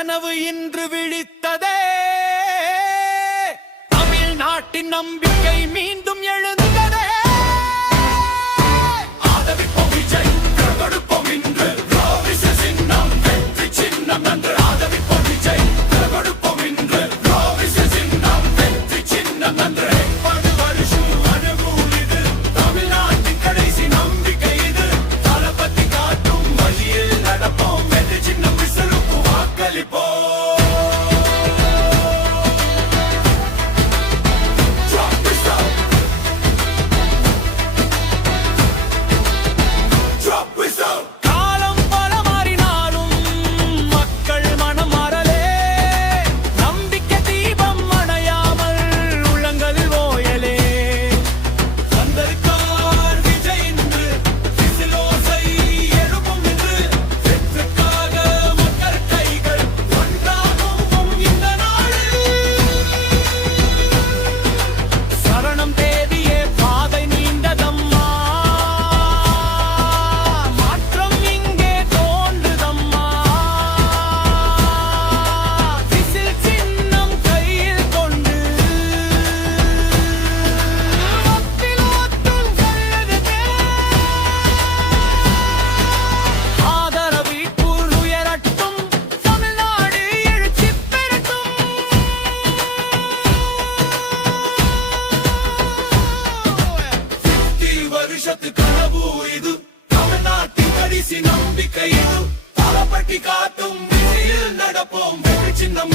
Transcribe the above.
கனவு இன்று விழித்ததே, தமிழ்நாட்டின் நம்பிக்கை மீண்டும் எழுந்ததே. ஆதரிப்போம் விஜய், கொடுப்போம் இன்று சின்னம், வெற்றி சின்னம் நன்று. ஆதரிப்போம் விஜய், கொடுப்போம் இன்று சின்னம், வெற்றி சின்னம் நன்று. கனவு இது, தமிழ்நாட்டின் கடைசி நம்பிக்கை இது. தளபட்டி காட்டும், நடப்போம், வெற்றி சின்னம்.